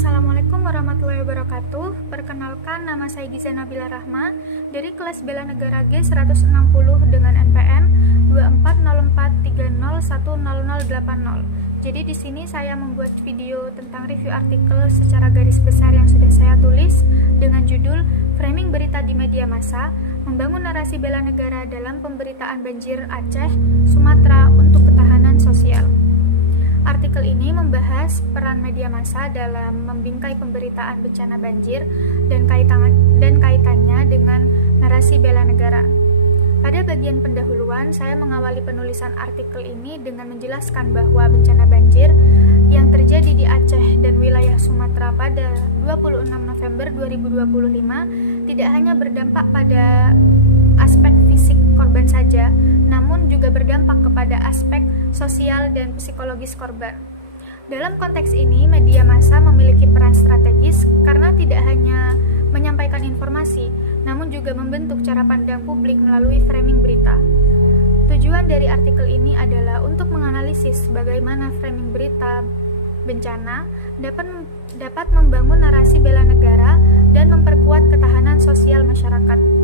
Assalamualaikum warahmatullahi wabarakatuh. Perkenalkan, nama saya Giza Nabila Rahma dari kelas Bela Negara G160 dengan NPM 2404301080. Jadi di sini saya membuat video tentang review artikel secara garis besar yang sudah saya tulis dengan judul Framing Berita di Media Massa, Membangun Narasi Bela Negara dalam Pemberitaan Banjir Aceh, Sumatera untuk Ketahanan Sosial. Artikel ini membahas peran media massa dalam membingkai pemberitaan bencana banjir dan kaitannya dengan narasi bela negara. Pada bagian pendahuluan, saya mengawali penulisan artikel ini dengan menjelaskan bahwa bencana banjir yang terjadi di Aceh dan wilayah Sumatera pada 26 November 2025 tidak hanya berdampak pada aspek fisik korban saja, namun juga berdampak kepada aspek sosial dan psikologis korban. Dalam konteks ini, media massa memiliki peran strategis karena tidak hanya menyampaikan informasi, namun juga membentuk cara pandang publik melalui framing berita. Tujuan dari artikel ini adalah untuk menganalisis bagaimana framing berita bencana dapat membangun narasi bela negara dan memperkuat ketahanan sosial masyarakat.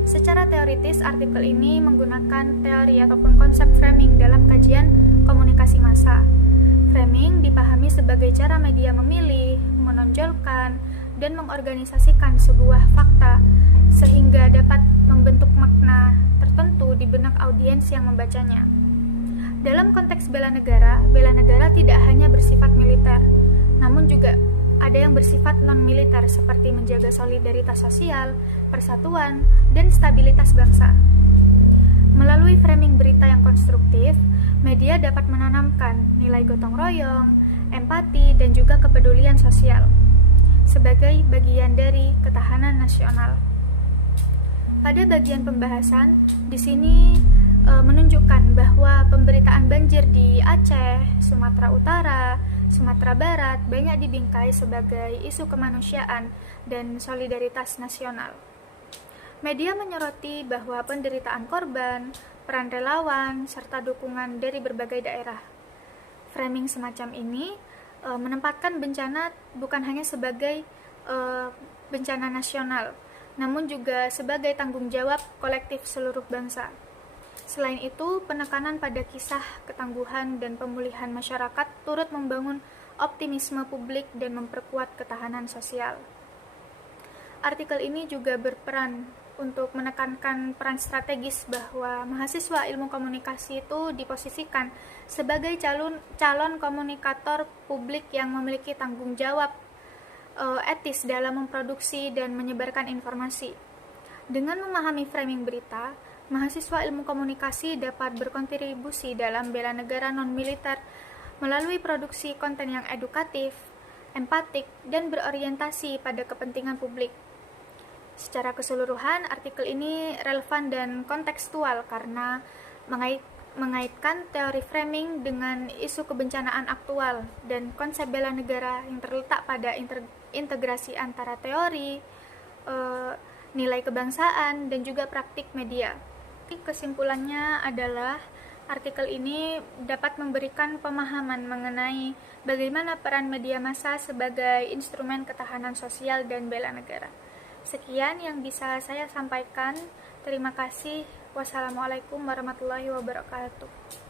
Secara teoritis, artikel ini menggunakan teori ataupun konsep framing dalam kajian komunikasi massa. Framing dipahami sebagai cara media memilih, menonjolkan, dan mengorganisasikan sebuah fakta sehingga dapat membentuk makna tertentu di benak audiens yang membacanya. Dalam konteks bela negara tidak hanya bersifat militer, namun juga ada yang bersifat non-militer seperti menjaga solidaritas sosial, persatuan, dan stabilitas bangsa. Melalui framing berita yang konstruktif, media dapat menanamkan nilai gotong royong, empati, dan juga kepedulian sosial sebagai bagian dari ketahanan nasional. Pada bagian pembahasan, di sini menunjukkan bahwa pemberitaan banjir di Aceh, Sumatera Utara, Sumatera Barat banyak dibingkai sebagai isu kemanusiaan dan solidaritas nasional. Media menyoroti bahwa penderitaan korban, peran relawan, serta dukungan dari berbagai daerah. Framing semacam ini menempatkan bencana bukan hanya sebagai bencana nasional, namun juga sebagai tanggung jawab kolektif seluruh bangsa. Selain itu, penekanan pada kisah ketangguhan dan pemulihan masyarakat turut membangun optimisme publik dan memperkuat ketahanan sosial. Artikel ini juga berperan untuk menekankan peran strategis bahwa mahasiswa ilmu komunikasi itu diposisikan sebagai calon komunikator publik yang memiliki tanggung jawab etis dalam memproduksi dan menyebarkan informasi. Dengan memahami framing berita, mahasiswa ilmu komunikasi dapat berkontribusi dalam bela negara non-militer melalui produksi konten yang edukatif, empatik, dan berorientasi pada kepentingan publik. Secara keseluruhan, artikel ini relevan dan kontekstual karena mengaitkan teori framing dengan isu kebencanaan aktual dan konsep bela negara yang terletak pada integrasi antara teori, nilai kebangsaan, dan juga praktik media. Kesimpulannya adalah artikel ini dapat memberikan pemahaman mengenai bagaimana peran media massa sebagai instrumen ketahanan sosial dan bela negara. Sekian yang bisa saya sampaikan. Terima kasih. Wassalamualaikum warahmatullahi wabarakatuh.